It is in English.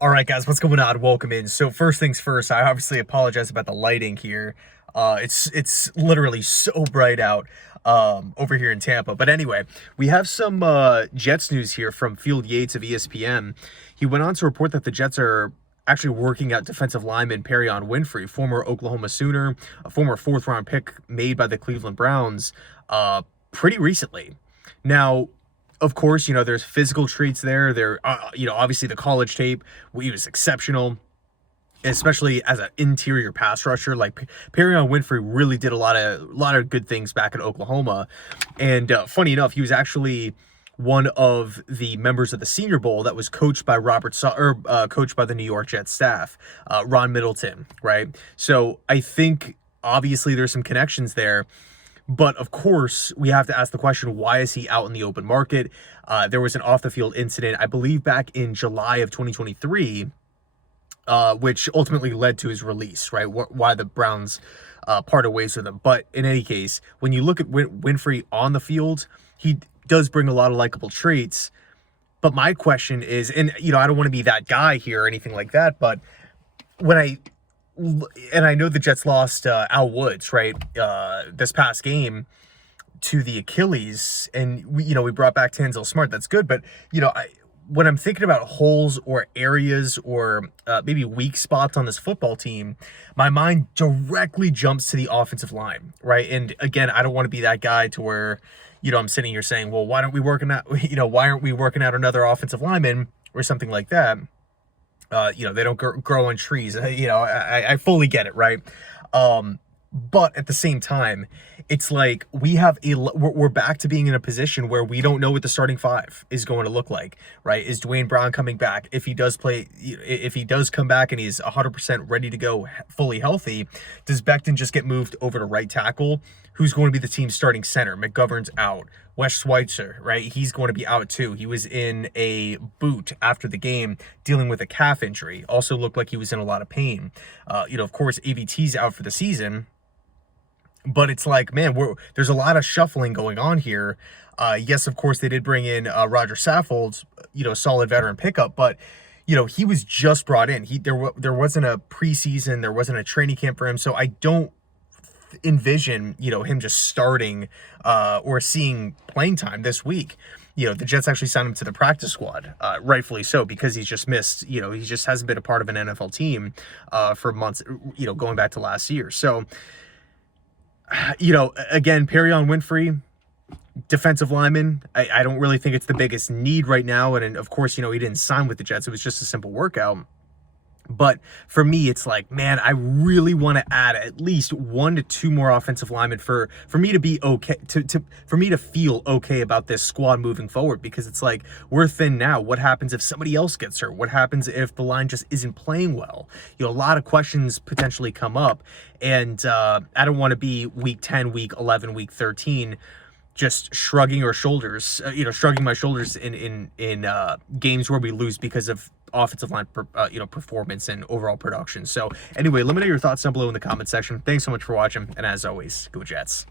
All right, guys, what's going on? Welcome in. So first things first, I obviously apologize about the lighting here. It's literally so bright out over here in Tampa. But anyway, we have some Jets news here from Field Yates of ESPN. He went on to report that the Jets are actually working out defensive lineman Perrion Winfrey, former Oklahoma Sooner, a former fourth-round pick made by the Cleveland Browns, pretty recently. Now, of course, there's physical traits there. Obviously the college tape, he was exceptional, especially as an interior pass rusher. Like Perrion Winfrey really did a lot of good things back in Oklahoma. And funny enough, he was actually one of the members of the Senior Bowl that was coached by coached by the New York Jets staff, Ron Middleton, right? So I think obviously there's some connections there. But of course, we have to ask the question, why is he out in the open market? There was an off-the-field incident, I believe, back in July of 2023, which ultimately led to his release, right? Why the Browns parted ways with him. But in any case, when you look at Winfrey on the field, he does bring a lot of likable traits. But my question is, and, I don't want to be that guy here or anything like that, but I know the Jets lost Al Woods, right, this past game to the Achilles, and we brought back Tanzel Smart. That's good, but when I'm thinking about holes or areas or maybe weak spots on this football team, my mind directly jumps to the offensive line, right? And again, I don't want to be that guy to where I'm sitting here saying, well, why aren't we working out another offensive lineman or something like that? They don't grow on trees. I fully get it, right? But at the same time, it's like we're back to being in a position where we don't know what the starting five is going to look like, right? Is Dwayne Brown coming back? If he does come back and he's 100% ready to go, fully healthy, does Becton just get moved over to right tackle? Who's going to be the team's starting center? McGovern's out. Wes Schweitzer, right? He's going to be out too. He was in a boot after the game dealing with a calf injury. Also looked like he was in a lot of pain. Of course, AVT's out for the season. But it's like, man, there's a lot of shuffling going on here. Yes, of course, they did bring in Roger Saffold, solid veteran pickup, but he was just brought in. There wasn't a preseason, there wasn't a training camp for him, so I don't envision him just starting or seeing playing time this week. The Jets actually signed him to the practice squad, rightfully so, because he's just missed, he just hasn't been a part of an NFL team for months, going back to last year. So again, Perrion Winfrey, defensive lineman, I don't really think it's the biggest need right now. And of course, he didn't sign with the Jets. It was just a simple workout. But for me, it's like, man, I really want to add at least 1 to 2 more offensive linemen for me to be okay, for me to feel okay about this squad moving forward, because it's like, we're thin now. What happens if somebody else gets hurt? What happens if the line just isn't playing well? A lot of questions potentially come up, and I don't want to be week 10, week 11, week 13 just shrugging my shoulders in games where we lose because of offensive line performance and overall production. So anyway, let me know your thoughts down below in the comment section. Thanks so much for watching, and as always, go Jets.